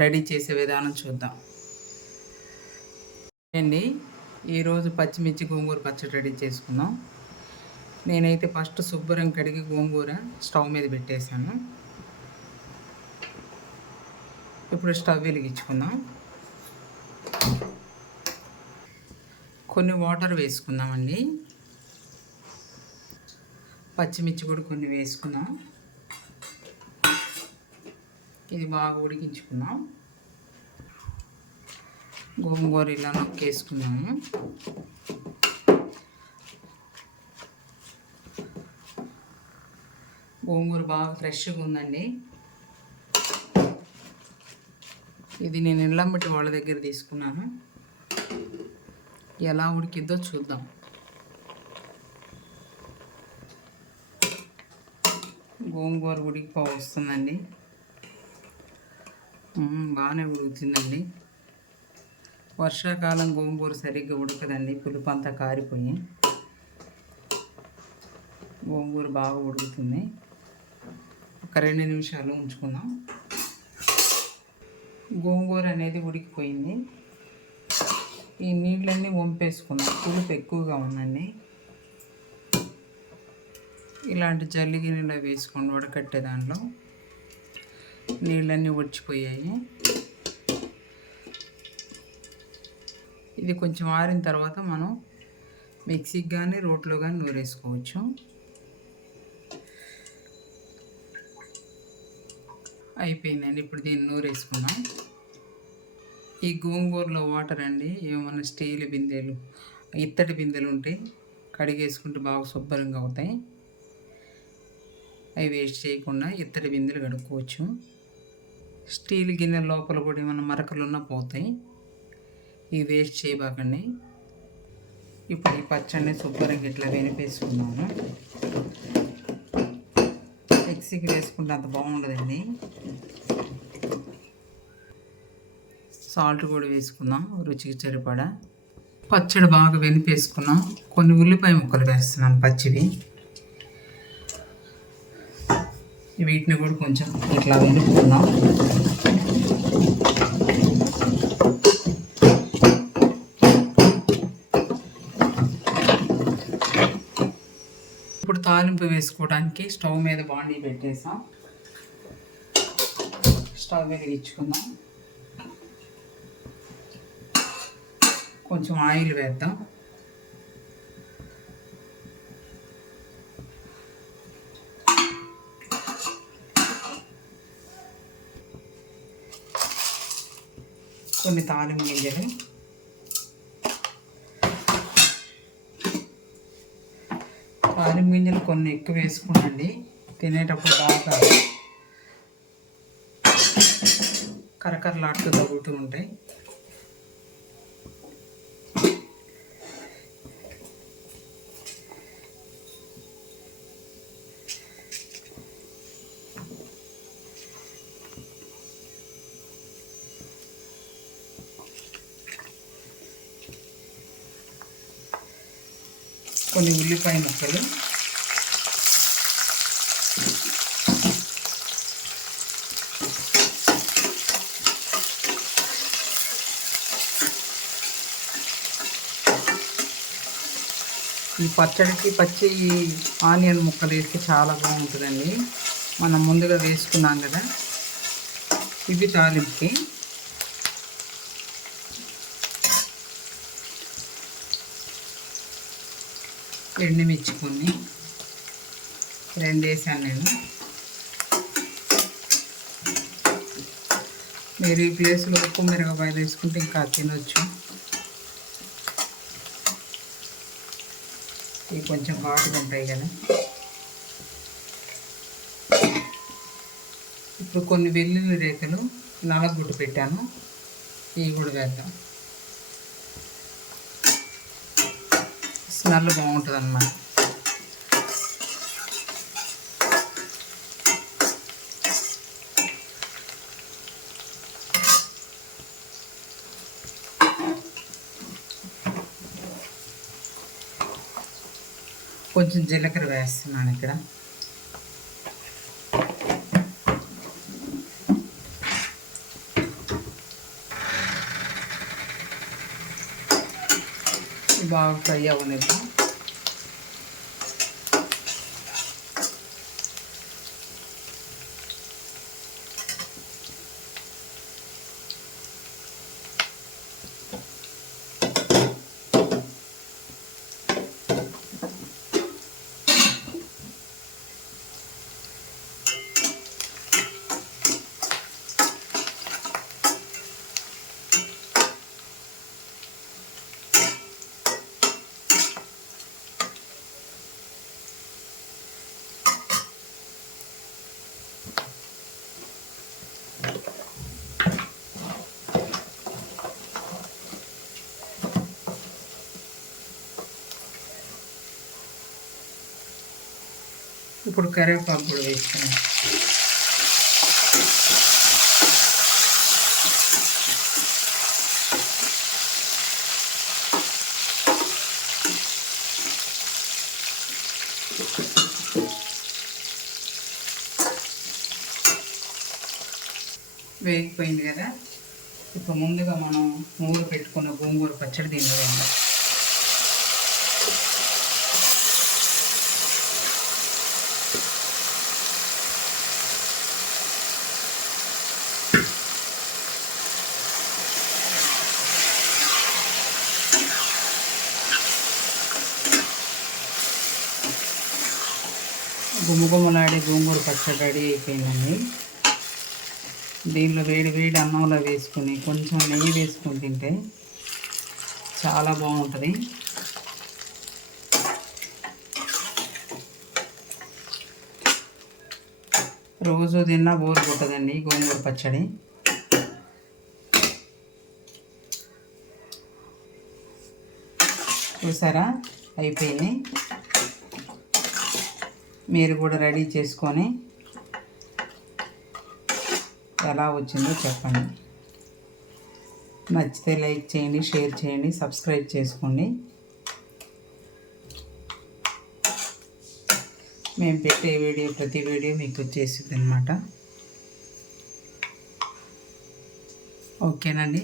Ready చేసే విధానం చూద్దాం అండి. ఈరోజు పచ్చిమిర్చి గోంగూర పచ్చడి రెడీ చేసుకుందాం. నేనైతే ఫస్ట్ శుభ్రం కడిగి గోంగూర స్టవ్ మీద పెట్టేశాను. ఇప్పుడు స్టవ్ వెలిగించుకుందాం. కొన్ని వాటర్ వేసుకుందామండి. పచ్చిమిర్చి కూడా కొన్ని వేసుకుందాం. ఇది బాగా ఉడికించుకుందాం. గోంగూర ఇలా నొక్కేసుకున్నాము. గోంగూర బాగా ఫ్రెష్గా ఉందండి. ఇది నేను ఇళ్ళంబట్టి వాళ్ళ దగ్గర తీసుకున్నాను. ఎలా ఉడికిద్దో చూద్దాం. గోంగూర ఉడికిపోవస్తుందండి. బాగానే ఉడుకుతుందండి. వర్షాకాలం గోంగూర సరిగ్గా ఉడకదండి, పులుపు అంతా కారిపోయి. గోంగూర బాగా ఉడుకుతుంది. ఒక 2 నిమిషాలు ఉంచుకుందాం. గోంగూర అనేది ఉడికిపోయింది. ఈ నీళ్ళన్నీ వంపేసుకుందాం. పులుపు ఎక్కువగా ఉందండి. ఇలాంటి జల్లి గిన్నెలో వేసుకోండి. వడకట్టే దాంట్లో నీళ్ళన్నీ వచ్చిపోయాయి. ఇది కొంచెం ఆరిన తర్వాత మనం మిక్సీకి కానీ రోట్లో కానీ నూరేసుకోవచ్చు. అయిపోయిందండి. ఇప్పుడు దీన్ని నూరేసుకుందాం. ఈ గోంగూరలో వాటర్ అండి, ఏమన్నా స్టీల్ బిందెలు, ఇత్తడి బిందెలు ఉంటే కడిగేసుకుంటే బాగా శుభ్రంగా అవుతాయి. అవి వేస్ట్ చేయకుండా ఇత్తడి బిందెలు కడుక్కోవచ్చు. స్టీల్ గిన్నె లోపల కూడా ఏమన్నా మరకలు ఉన్నా పోతాయి. ఇవి వేస్ట్ చేయబాకండి. ఇప్పుడు ఈ పచ్చడిని శుభ్రంగా ఇట్లా వెనిపేసుకున్నాము. మిక్సీకి వేసుకుంటే అంత బాగుండదండి. సాల్ట్ కూడా వేసుకుందాం రుచికి సరిపడా. పచ్చడి బాగా వెనిపేసుకున్నాం. కొన్ని ఉల్లిపాయ ముక్కలు వేస్తున్నాను పచ్చివి. వీటిని కూడా కొంచెం ఇట్లా వెనుపుకుందాం. ఇప్పుడు తాలింపు వేసుకోవడానికి స్టవ్ మీద బాండీ పెట్టేసాం. స్టవ్ వెలిగించుకుందాం. కొంచెం ఆయిల్ వేద్దాం. కొన్ని తాలింపు గింజలు, తాలింపు గింజలు కొన్ని ఎక్కువ వేసుకోండి. తినేటప్పుడు బాగా కరకరలాడుతూ తగులుతూ ఉంటాయి. కొన్ని ఉల్లిపాయ ముక్కలు, ఈ పచ్చడికి పచ్చి ఆనియన్ ముక్కలు వేస్తే చాలా బాగుంటుందండి. మనం ముందుగా వేసుకున్నాం కదా. ఇవి తాలింపుకి. ఎండుమిర్చి కొన్ని 2 వేసాను నేను. మీరు ఈ ప్లేస్లో ఉప్పు మిరపకాయలు వేసుకుంటే ఇంకా తినొచ్చు. ఇవి కొంచెం ఘాటుగా ఉంటాయి కదా. ఇప్పుడు కొన్ని వెల్లుల్లి రేఖలు నలగొట్టు పెట్టాను. ఇవి కూడా వేద్దాం. స్మెల్ బాగుంటుంది అన్నమాట. కొంచెం జీలకర్ర వేస్తున్నాను ఇక్కడ. బాగా ఫ్రై అవ్వలేదు. ఇప్పుడు కరివేపాకు కూడా వేస్తాను. వేగిపోయింది కదా. ఇప్పుడు ముందుగా మనం మూడు పెట్టుకున్న గోంగూర పచ్చడి దీనిలో వేయాలి. గుమ్మగుమ్మలాడే గోంగూర పచ్చడి రెడీ అయిపోయిందండి. దీనిలో వేడి వేడి అన్నంలో వేసుకొని కొంచెం నెయ్యి వేసుకొని తింటే చాలా బాగుంటుంది. రోజు తిన్నా బోరు కొట్టదండి గోంగూర పచ్చడి. చూసారా, అయిపోయింది. మీరు కూడా రెడీ చేసుకొని ఎలా వచ్చిందో చెప్పండి. నచ్చితే లైక్ చేయండి, షేర్ చేయండి, సబ్స్క్రైబ్ చేసుకోండి. మేము పెట్టే ప్రతి వీడియో మీకు వచ్చేసింది అన్నమాట. ఓకేనండి.